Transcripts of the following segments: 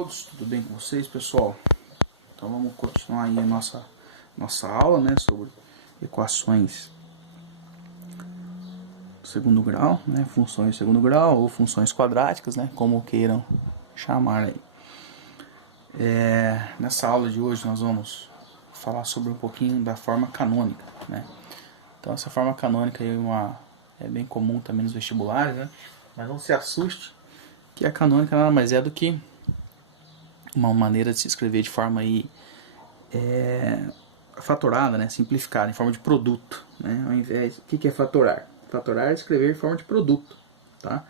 todos, tudo bem com vocês, pessoal? Então vamos continuar aí a nossa aula, né, sobre equações do segundo grau, né, funções de segundo grau ou funções quadráticas, né, como queiram chamar aí. Nessa aula de hoje nós vamos falar sobre um pouquinho da forma canônica, né. Então essa forma canônica aí é bem comum também nos vestibulares, né, mas não se assuste que a canônica nada mais é do que uma maneira de se escrever de forma aí fatorada, né, simplificada, em forma de produto, né, ao invés, o que é fatorar? Fatorar é escrever em forma de produto, tá?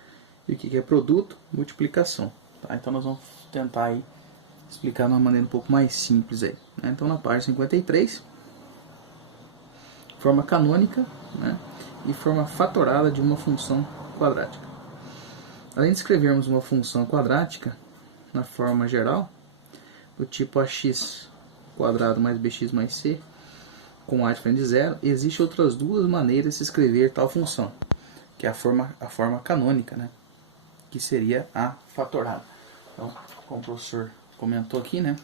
E o que é produto? Multiplicação, tá? Então nós vamos tentar aí explicar de uma maneira um pouco mais simples aí, né? Então na página 53, forma canônica, né, e forma fatorada de uma função quadrática. Além de escrevermos uma função quadrática na forma geral, do tipo ax quadrado mais bx mais c, com a diferente de zero, existem outras duas maneiras de se escrever tal função, que é a forma canônica, né, que seria a fatorada. Então, como o professor comentou aqui, né,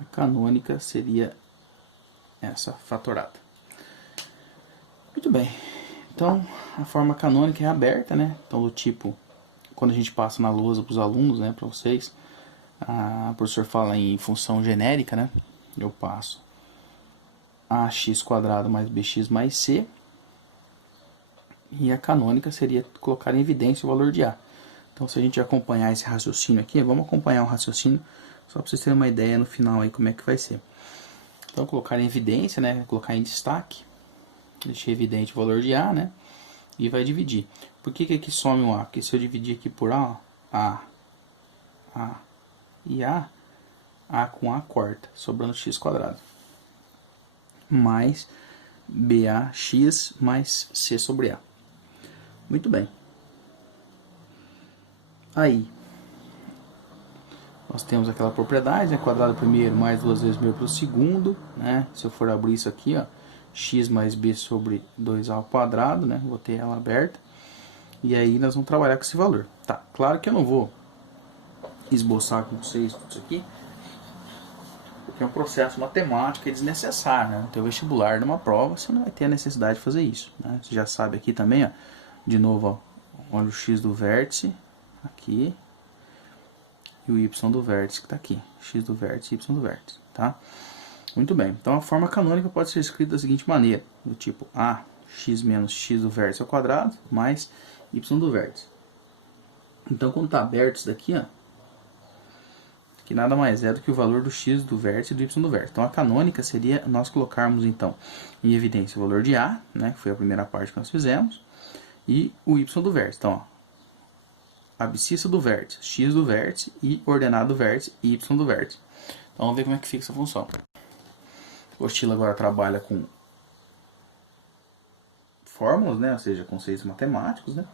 a canônica seria essa fatorada. Muito bem, então a forma canônica é aberta, né, então do tipo, quando a gente passa na lousa para os alunos, né, para vocês, o professor fala em função genérica, né, eu passo ax quadrado mais bx mais c, e a canônica seria colocar em evidência o valor de a. Então, se a gente acompanhar esse raciocínio aqui, vamos acompanhar o raciocínio só para vocês terem uma ideia no final aí como é que vai ser. Então, colocar em evidência, né, colocar em destaque, deixei evidente o valor de a, né, e vai dividir. Por que aqui some um a? Porque se eu dividir aqui por a e a com a corta, sobrando x quadrado, mais bax mais c sobre a. Muito bem. Aí, nós temos aquela propriedade, né? Quadrado primeiro mais 2 vezes meio para o segundo, né? Se eu for abrir isso aqui, ó, x mais b sobre 2a ao quadrado, né? Vou ter ela aberta. E aí nós vamos trabalhar com esse valor. Tá, claro que eu não vou esboçar com vocês tudo isso aqui, porque é um processo matemático e desnecessário, né? No teu vestibular, numa prova, você não vai ter a necessidade de fazer isso, né? Você já sabe aqui também, ó, de novo, ó, olha o x do vértice, aqui, e o y do vértice que está aqui, x do vértice e y do vértice, tá? Muito bem, então a forma canônica pode ser escrita da seguinte maneira, do tipo ax menos x do vértice ao quadrado, mais y do vértice. Então quando está aberto isso daqui, ó, que nada mais é do que o valor do x do vértice e do y do vértice. Então a canônica seria nós colocarmos então em evidência o valor de a, né, que foi a primeira parte que nós fizemos, e o y do vértice. Então, ó, abscissa do vértice, x do vértice e ordenado do vértice, y do vértice. Então vamos ver como é que fica essa função. O Ostila agora trabalha com fórmulas, né, ou seja, conceitos matemáticos, né,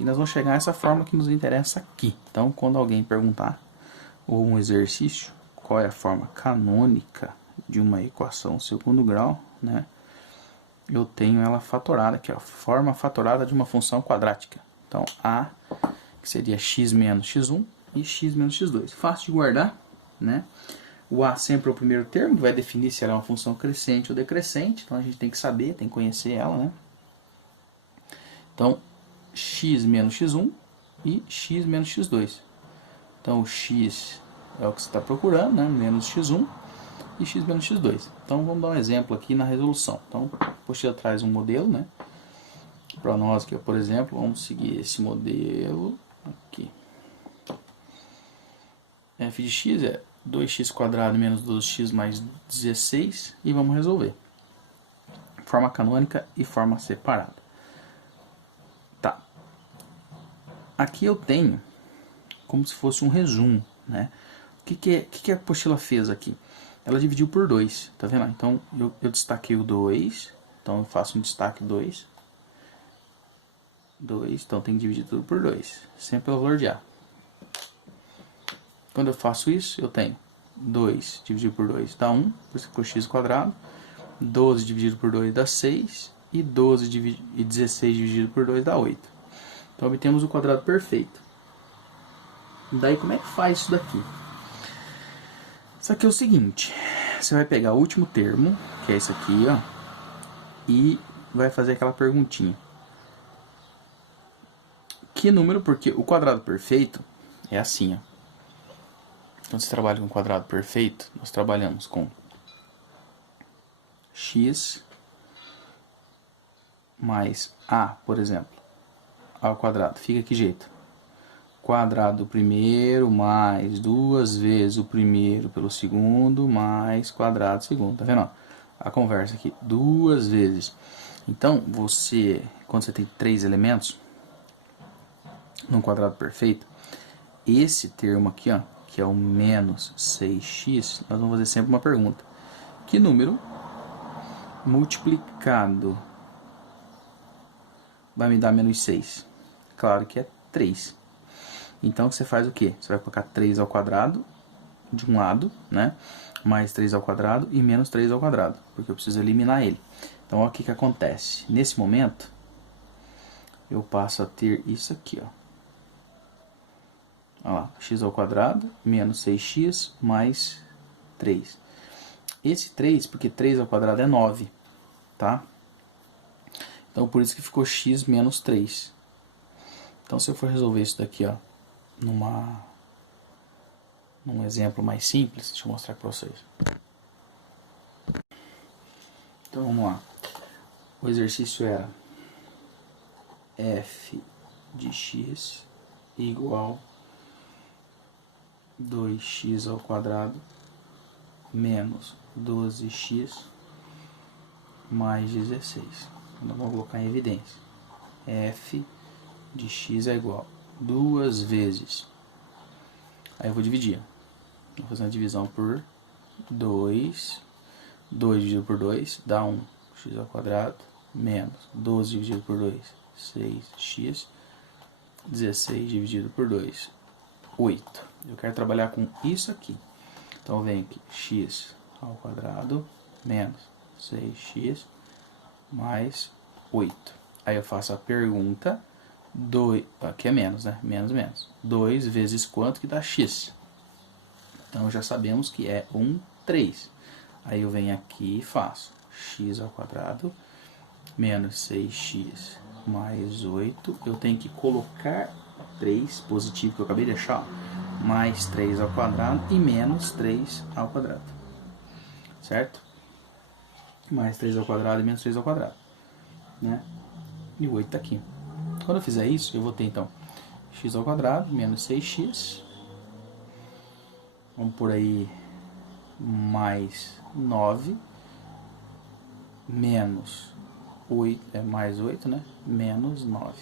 e nós vamos chegar a essa fórmula que nos interessa aqui. Então quando alguém perguntar, ou um exercício, qual é a forma canônica de uma equação segundo grau, né, eu tenho ela fatorada, que é a forma fatorada de uma função quadrática. Então a, que seria x menos x1 e x menos x2. Fácil de guardar, né? O a sempre é o primeiro termo, que vai definir se ela é uma função crescente ou decrescente. Então a gente tem que saber, tem que conhecer ela, né? Então, x menos x1 e x menos x2. Então o x é o que você está procurando, né? Menos x1 e x menos x2. Então vamos dar um exemplo aqui na resolução. Então, a apostila traz um modelo, né? Para nós aqui, por exemplo, vamos seguir esse modelo aqui. F de x é 2x quadrado menos 12x mais 16 e vamos resolver. Forma canônica e forma separada. Tá. Aqui eu tenho como se fosse um resumo, né? O que a apostila fez aqui? Ela dividiu por 2, tá vendo? Então eu destaquei o 2, então eu faço um destaque 2, então tem que dividir tudo por 2, sempre pelo valor de a. Quando eu faço isso, eu tenho 2 dividido por 2 dá 1, por isso ficou x quadrado, 12 dividido por 2 dá 6, e 16 dividido por 2 dá 8. Então obtemos o quadrado perfeito. Daí como é que faz isso daqui? Isso aqui é o seguinte, você vai pegar o último termo, que é esse aqui, ó, e vai fazer aquela perguntinha. Que número, porque o quadrado perfeito é assim, ó. Quando você trabalha com quadrado perfeito, nós trabalhamos com x mais a, por exemplo, a ao quadrado. Fica que jeito? Quadrado do primeiro mais 2 vezes o primeiro pelo segundo mais quadrado do segundo. Tá vendo? Ó? A conversa aqui, 2 vezes. Então, quando você tem 3 elementos num quadrado perfeito, esse termo aqui, ó, que é o menos 6x, nós vamos fazer sempre uma pergunta. Que número multiplicado vai me dar menos 6? Claro que é 3. Então você faz o quê? Você vai colocar 3 ao quadrado de um lado, né? Mais 3 ao quadrado e menos 3 ao quadrado, porque eu preciso eliminar ele. Então, olha o que que acontece. Nesse momento, eu passo a ter isso aqui, ó. Olha lá, x ao quadrado menos 6x mais 3. Esse 3, porque 3 ao quadrado é 9, tá? Então, por isso que ficou x menos 3. Então, se eu for resolver isso daqui, ó, num exemplo mais simples, deixa eu mostrar para vocês. Então, vamos lá. O exercício era f de x igual 2x ao quadrado menos 12x mais 16. Então, vamos colocar em evidência. F de x é igual a 2 vezes. Aí eu vou dividir. Vou fazer uma divisão por 2. 2 dividido por 2 dá 1. X ao quadrado menos 12 dividido por 2, 6x. 16 dividido por 2, 8. Eu quero trabalhar com isso aqui. Então vem aqui, x ao quadrado menos 6x mais 8. Aí eu faço a pergunta, aqui é menos, né? Menos. 2 vezes quanto que dá x? Então já sabemos que é 3. Aí eu venho aqui e faço x ao quadrado menos 6x mais 8. Eu tenho que colocar 3 positivo que eu acabei de deixar, mais 3 ao quadrado e menos 3 ao quadrado. Certo? Mais 3 ao quadrado e menos 3 ao quadrado. Né? E o 8 está aqui. Quando eu fizer isso, eu vou ter então x ao quadrado menos 6x. Vamos por aí mais 9 menos 8, é mais 8, né? Menos 9.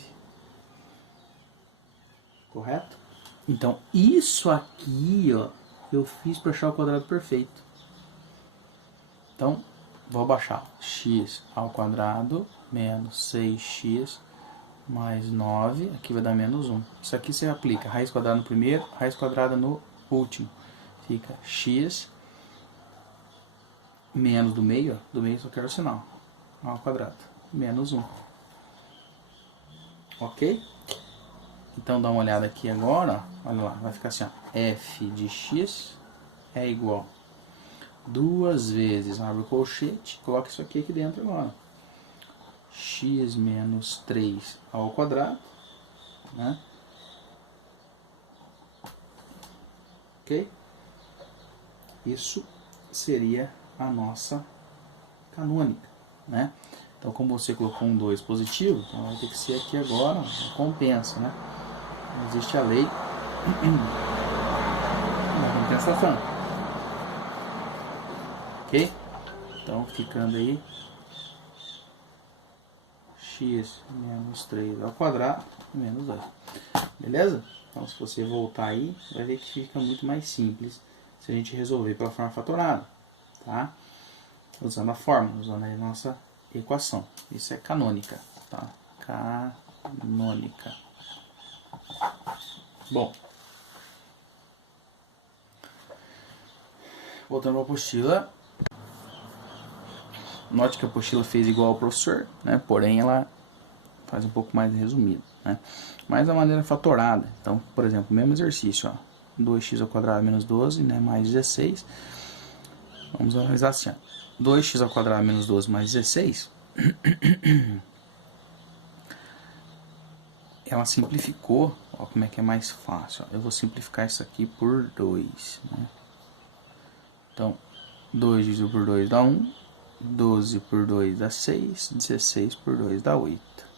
Correto? Então, isso aqui, ó, eu fiz para achar o quadrado perfeito. Então, vou baixar x ao quadrado menos 6x mais 9, aqui vai dar menos 1. Isso aqui você aplica raiz quadrada no primeiro, raiz quadrada no último. Fica x menos do meio, ó, do meio só quero o sinal, ao quadrado, menos 1. Ok? Então dá uma olhada aqui agora, ó, olha lá, vai ficar assim, ó, f de x é igual 2 vezes, abre o colchete, coloca isso aqui dentro agora. X menos 3 ao quadrado, né? Ok? Isso seria a nossa canônica, né? Então, como você colocou um 2 positivo, então vai ter que ser aqui agora, compensa, né? Existe a lei da compensação. Ok? Então, ficando aí x menos 3 ao quadrado menos 2. Beleza? Então, se você voltar aí, vai ver que fica muito mais simples se a gente resolver pela forma fatorada, tá? Usando a fórmula, usando a nossa equação. Isso é canônica, tá? Canônica. Bom, voltando para a apostila, note que a apostila fez igual ao professor, né? Porém ela faz um pouco mais resumido, né? Mas a maneira fatorada, então, por exemplo, mesmo exercício, ó, 2x ao quadrado menos 12, né, mais 16, vamos analisar assim, ó, 2x ao quadrado menos 12 mais 16, ela simplificou, ó, como é que é mais fácil, ó, eu vou simplificar isso aqui por 2, né? Então, 2 dividido por 2 dá 1, 12 por 2 dá 6, 16 por 2 dá 8.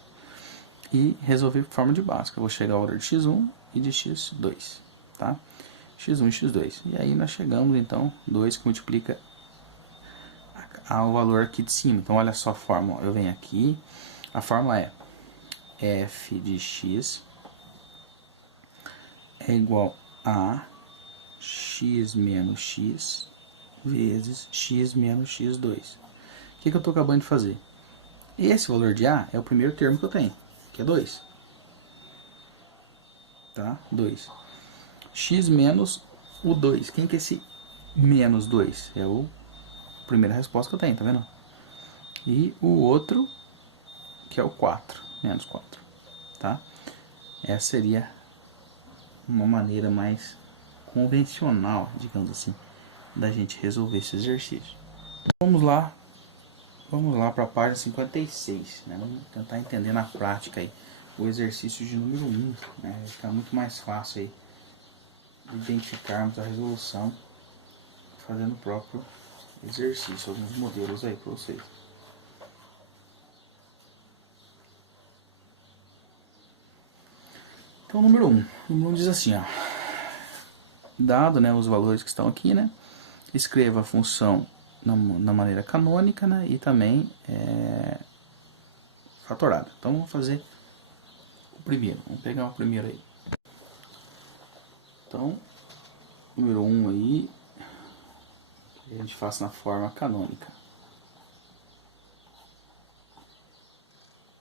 E resolver por forma de Bhaskara. Eu vou chegar ao valor de x1 e de x2, tá? x1 e x2. E aí nós chegamos, então, 2 que multiplica ao valor aqui de cima. Então, olha só a fórmula. Eu venho aqui, a fórmula é f de x é igual a x menos x vezes x menos x2. O que eu estou acabando de fazer? Esse valor de A é o primeiro termo que eu tenho, que é 2. Tá? 2. X menos o 2. Quem que é esse menos 2? É a primeira resposta que eu tenho, tá vendo? E o outro, que é o 4. Menos 4. Tá? Essa seria uma maneira mais convencional, digamos assim, da gente resolver esse exercício. Então, vamos lá para a página 56, né? Vamos tentar entender na prática aí o exercício de número 1, né? Vai ficar muito mais fácil aí de identificarmos a resolução fazendo o próprio exercício, alguns modelos aí para vocês. Então, número 1. Número 1 diz assim, ó. Dado, né, os valores que estão aqui, né? Escreva a função na maneira canônica, né, e também fatorada. Então vamos fazer o primeiro. Vamos pegar o primeiro aí. Então, número 1 aí, a gente faz na forma canônica.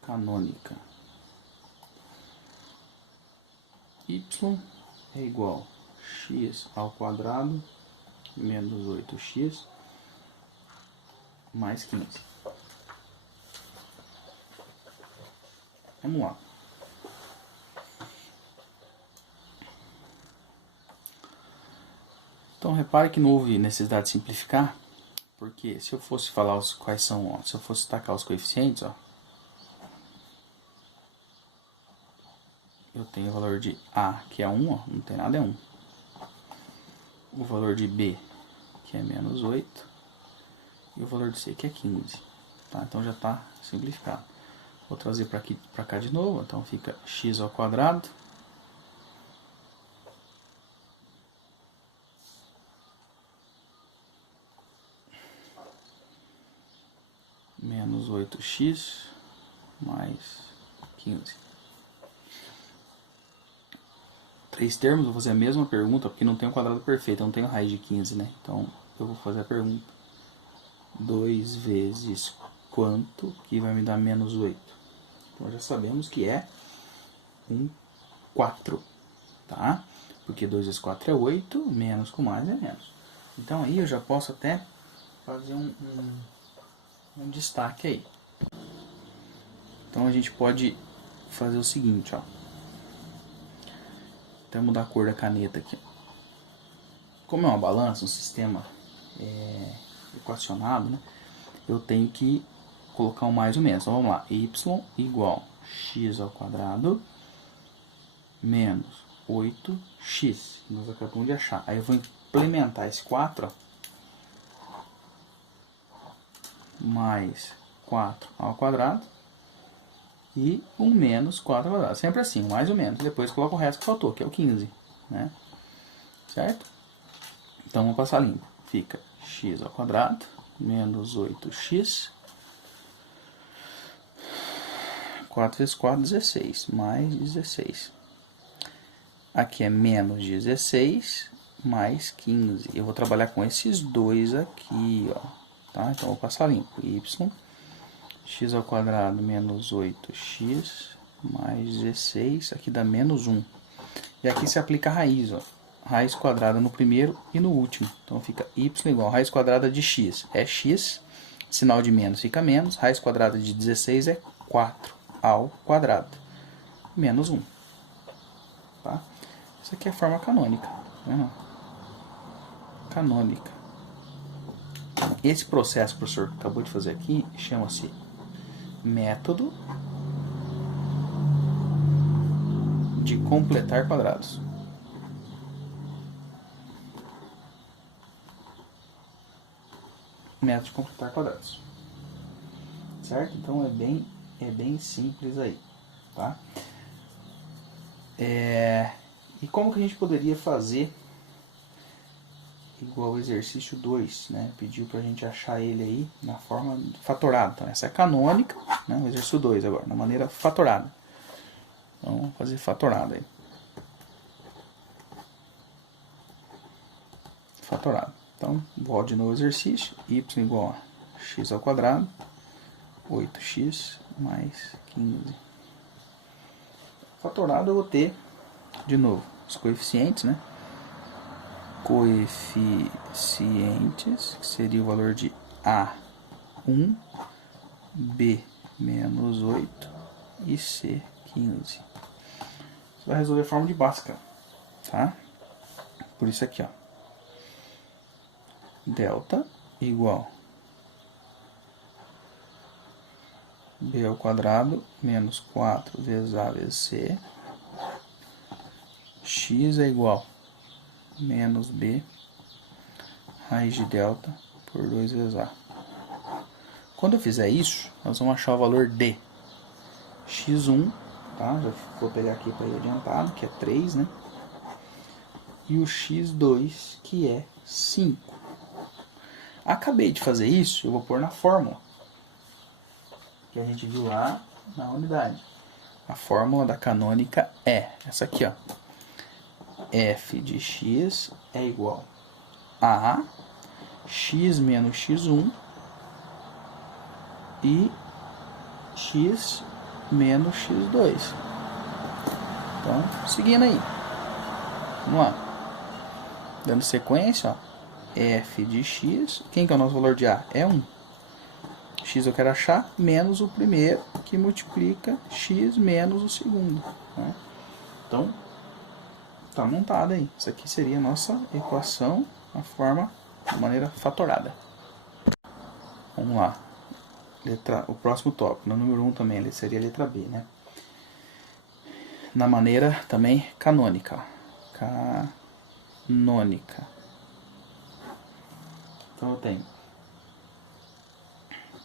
Canônica. Y é igual a x ao quadrado menos 8x mais 15. Vamos lá. Então repare que não houve necessidade de simplificar, porque se eu fosse falar quais são, ó, se eu fosse tacar os coeficientes, ó, eu tenho o valor de A, que é 1, ó, não tem nada, é 1. O valor de B, que é menos 8, e o valor de C, que é 15. Tá? Então já está simplificado. Vou trazer para cá de novo, então fica x ao quadrado menos 8x mais 15. Três termos, vou fazer a mesma pergunta, porque não tem um quadrado perfeito, eu não tenho raiz de 15, né? Então eu vou fazer a pergunta. 2 vezes quanto que vai me dar menos 8? Então já sabemos que é um 4, tá? Porque 2 vezes 4 é 8, menos com mais é menos. Então aí eu já posso até fazer um destaque aí. Então a gente pode fazer o seguinte, ó. Até mudar a cor da caneta aqui. Como é uma balança, um sistema equacionado, né? Eu tenho que colocar um mais ou menos. Então vamos lá. Y igual x ao quadrado menos 8x. Nós acabamos de achar. Aí eu vou implementar esse 4, ó, mais 4 ao quadrado e um menos 4 ao quadrado. Sempre assim, mais ou menos. Depois coloco o resto que faltou, que é o 15. Né? Certo? Então vamos passar limpo. Fica x ao quadrado menos 8x. 4 vezes 4, 16. Mais 16. Aqui é menos 16 mais 15. Eu vou trabalhar com esses dois aqui, ó. Tá? Então, eu vou passar limpo. Y, x ao quadrado menos 8x mais 16. Aqui dá menos 1. E aqui se aplica a raiz, ó. Raiz quadrada no primeiro e no último. Então, fica y igual a raiz quadrada de x. É x, sinal de menos fica menos. Raiz quadrada de 16 é 4. ao quadrado, menos 1. Tá? Isso aqui é a forma canônica. Tá vendo? Canônica. Esse processo que o professor acabou de fazer aqui chama-se método de completar quadrados. Método de completar quadrados. Certo? Então é bem simples aí. Tá? E como que a gente poderia fazer igual o exercício 2, né? Pediu pra gente achar ele aí na forma fatorada. Então essa é canônica, né? O exercício 2 agora, na maneira fatorada. Então vamos fazer fatorada aí. Fatorado. Então, volto de novo ao exercício. Y igual a x ao quadrado, 8x mais 15. Fatorado eu vou ter, de novo, os coeficientes, né? Coeficientes, que seria o valor de A1, B menos 8 e C 15. Você vai resolver a forma de Bhaskara, tá? Por isso aqui, ó. Delta igual B ao quadrado menos 4 vezes A vezes C. X é igual menos B raiz de delta por 2 vezes A. Quando eu fizer isso, nós vamos achar o valor de x1, tá? Já vou pegar aqui para ir adiantado, que é 3, né? E o x2, que é 5. Acabei de fazer isso, eu vou pôr na fórmula que a gente viu lá na unidade. A fórmula da canônica é essa aqui, ó. F de x é igual a x menos x1 e x menos x2. Então, seguindo aí. Vamos lá. Dando sequência, ó. F de x. Quem que é o nosso valor de A? É 1. X eu quero achar menos o primeiro, que multiplica x menos o segundo. Né? Então, tá montada aí. Isso aqui seria a nossa equação, a forma de maneira fatorada. Vamos lá. O próximo tópico, no número 1 também, ele seria a letra B, né? Na maneira também canônica. Canônica. Então eu tenho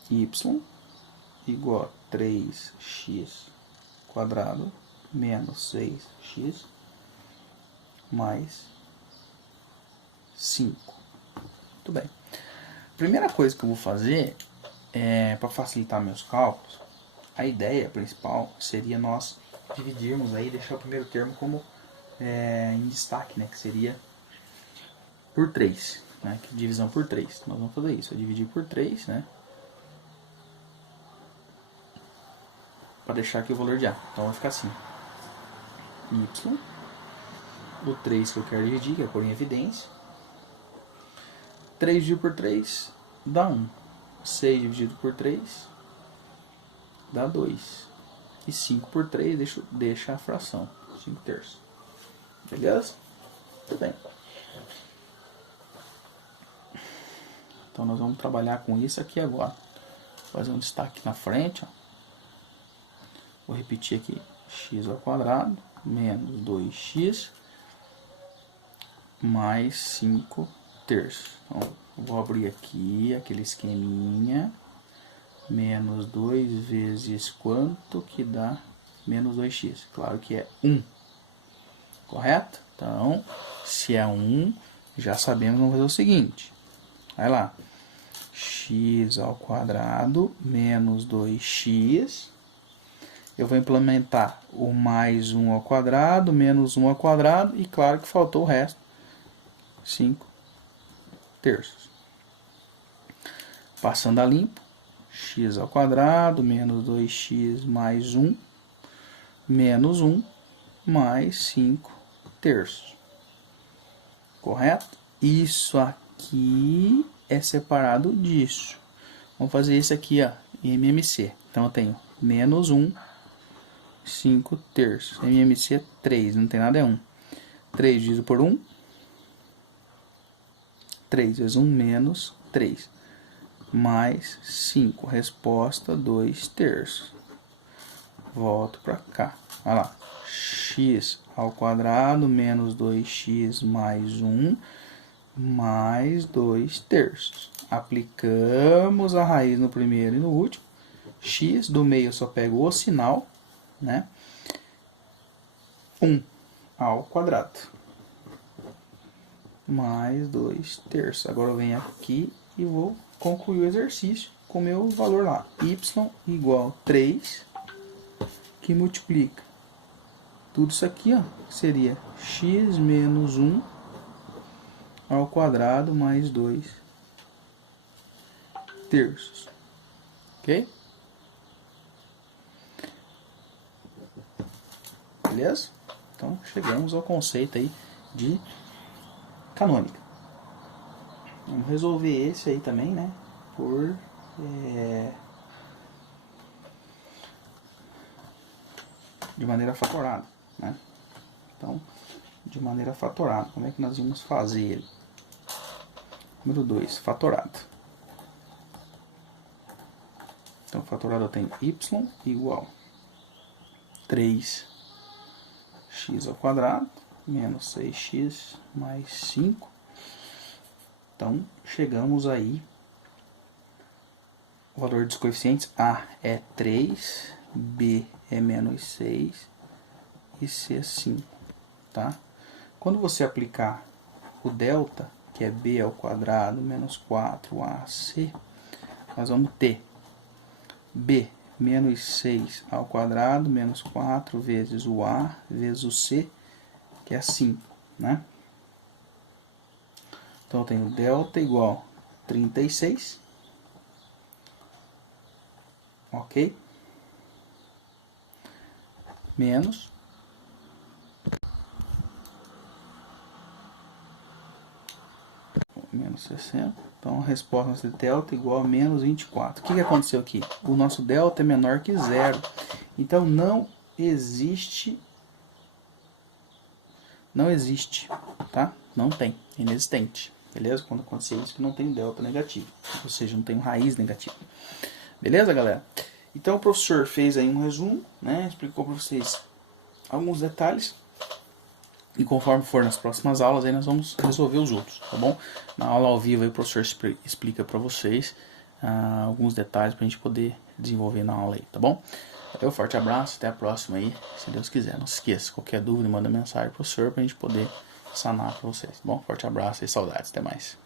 y igual a 3x quadrado menos 6x mais 5. Muito bem. Primeira coisa que eu vou fazer para facilitar meus cálculos, a ideia principal seria nós dividirmos aí, deixar o primeiro termo como em destaque, né, que seria por 3, né, divisão por 3. Nós vamos fazer isso, dividir por 3, né, para deixar aqui o valor de A. Então vai ficar assim, y, o 3 que eu quero dividir, que é pôr em evidência, 3 dividido por 3 dá 1. 6 dividido por 3 dá 2. E 5 por 3 deixa a fração, 5 terços. Beleza? Tudo bem. Então nós vamos trabalhar com isso aqui agora. Vou fazer um destaque na frente. Ó. Vou repetir aqui. X ao quadrado menos 2x mais 5 terços. Então, vou abrir aqui aquele esqueminha. Menos 2 vezes quanto que dá menos 2x? Claro que é 1. Correto? Então, se é 1, já sabemos, vamos fazer o seguinte. Vai lá. X ao quadrado menos 2x. Eu vou implementar o mais 1 ao quadrado, menos 1 ao quadrado. E claro que faltou o resto. 5 terços. Passando a limpo. X ao quadrado menos 2x mais 1. Menos 1 mais 5 terços. Correto? Isso aqui é separado disso. Vamos fazer isso aqui, ó, em MMC. Então eu tenho menos 1 5 terços. MMC é 3, não tem nada, é 1. 3 dividido por 1. 3 vezes 1 menos 3. Mais 5. Resposta 2 terços. Volto para cá. Olha lá. X ao quadrado menos 2x mais 1 mais 2 terços. Aplicamos a raiz no primeiro e no último. X do meio só pego o sinal, né? 1 ao quadrado mais 2 terços. Agora eu venho aqui e vou concluir o exercício com o meu valor lá. Y igual a 3, que multiplica tudo isso aqui, ó, seria x menos 1 ao quadrado mais 2 terços. Ok? Beleza? Então, chegamos ao conceito aí de canônica. Vamos resolver esse aí também, né? Por... de maneira fatorada, né? Então, de maneira fatorada, como é que nós vamos fazer ele? Número 2, fatorado. Então, fatorado eu tenho y igual 3x ao quadrado menos 6x mais 5. Então, chegamos aí, o valor dos coeficientes, A é 3, B é menos 6 e C é 5, tá? Quando você aplicar o delta, que é B ao quadrado menos 4AC, nós vamos ter B menos 6 ao quadrado menos 4 vezes o A vezes o C, que é 5, né? Então eu tenho delta igual a 36, ok? Menos 60. Então a resposta de delta igual a menos 24. O que aconteceu aqui? O nosso delta é menor que zero. Então não existe, tá? Não tem, inexistente. Beleza? Quando acontecer isso, que não tem delta negativo. Ou seja, não tem raiz negativa. Beleza, galera? Então o professor fez aí um resumo, né? Explicou para vocês alguns detalhes. E conforme for nas próximas aulas, aí nós vamos resolver os outros, tá bom? Na aula ao vivo aí o professor explica para vocês alguns detalhes para a gente poder desenvolver na aula aí, tá bom? Um forte abraço, até a próxima aí, se Deus quiser. Não se esqueça, qualquer dúvida, manda mensagem pro professor para a gente poder sanar para vocês, tá bom? Forte abraço e saudades, até mais.